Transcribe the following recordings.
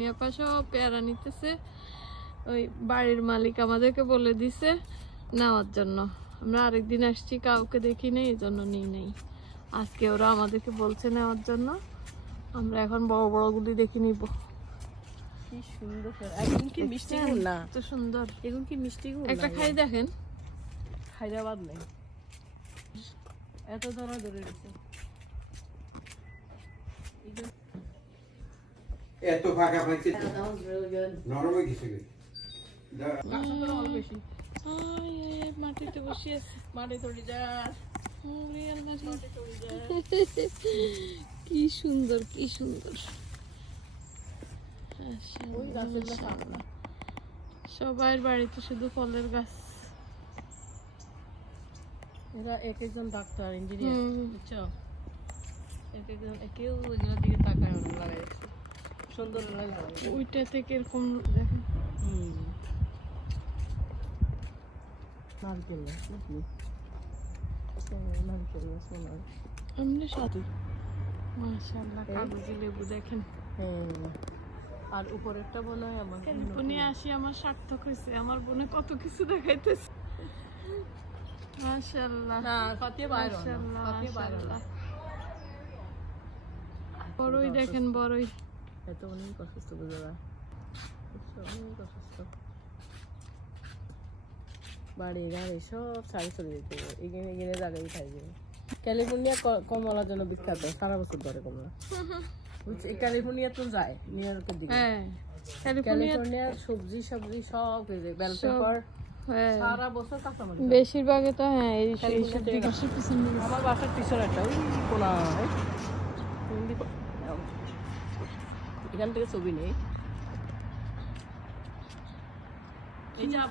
নিয়াপা সব পেয়ারা নিতেছে। ওই বাড়ির মালিক আমাদেরকে বলে দিছে নেওয়ার জন্য। আমরা আরেকদিন আসছি, কাউকে দেখি নেই, এই জন্য নিই নেই। আজকে ওরা আমাদেরকে বলছে নেওয়ার জন্য, আমরা এখন বড় বড় গুলি দেখে নিব। কি সুন্দর, একদম কি মিষ্টি গুণ না, এত সুন্দর। এগুলো কি মিষ্টি গুণ, একটা খাই দেখেন। হায়দ্রাবাদ নেই, এত ধরা ধরে গেছে। এত ফাঁকা ফাঁকি নরম হয়ে গেছে। মাটিতে বসে আছে, মাটি তড়ি যা, কি সুন্দর কি সুন্দর। সবার বাড়িতে শুধু ফলের গাছ। এরা এক একজন ডাক্তার, ইঞ্জিনিয়ার, বুঝছো, এক একজন কেউ ওইগুলোর দিকে তাকায় না, লাগাই সুন্দর লাগাই। ওইটা থেকে এরকম দেখেন। নারকেল গাছ নাকি, নারকেল গাছ মনে হয়। এমনি সাথে মাশাআল্লাহ কাগজি লেবু দেখেন। আর উপরেরটা মনে হয় আমার বোনে আসি, আমার সার্থক হয়েছে। আমার বোনে কত কিছু দেখাইতেছে। মাশাআল্লাহ, না ফাতিয়ে বাইরে, মাশাআল্লাহ, ফাতিয়ে বাইরে। মাশাআল্লাহ। বড়ই দেখেন, বড়ই। এত অনেক অসুস্থ বুঝলা, অনেক অসুস্থ। বাড়ি গাড়ি সব সারি চলে যেতে হবে, এখানে এখানে জায়গায় খাই যাবে। ক্যালিফোর্নিয়া কমলার জন্য বিখ্যাত, সারা বছর ধরে কমলা। ক্যালিফোর্নিয়া তো যায় নিউ ইয়র্কের দিকে। হ্যাঁ, ক্যালিফোর্নিয়ার সবজি সবজি সব এই যে বেল পেপার, হ্যাঁ সারা বছর কাঁচামরিচ। বেশিরভাগই তো হ্যাঁ এই সব দিকে পিছনে। আমার বাসার পিছনে একটা ওই কোনা, এখান থেকে ছবি নেই।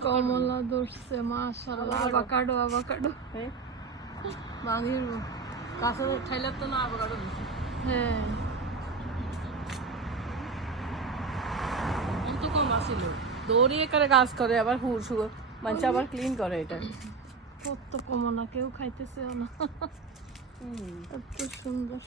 কমলা ধরছে, মাশাআল্লাহ। Avocado, avocado. হ্যাঁ, মাগির কাছের ঠাইলার তো না আভাকাডো দিছে। হ্যাঁ, কত কম আসিল, দৌড়িয়ে করে গাছ করে, আবার হুড় শুয়ে মানুষ আবার ক্লিন করে এটা। কত কমলা, কেউ খাইতেছেও না। এত সুন্দর।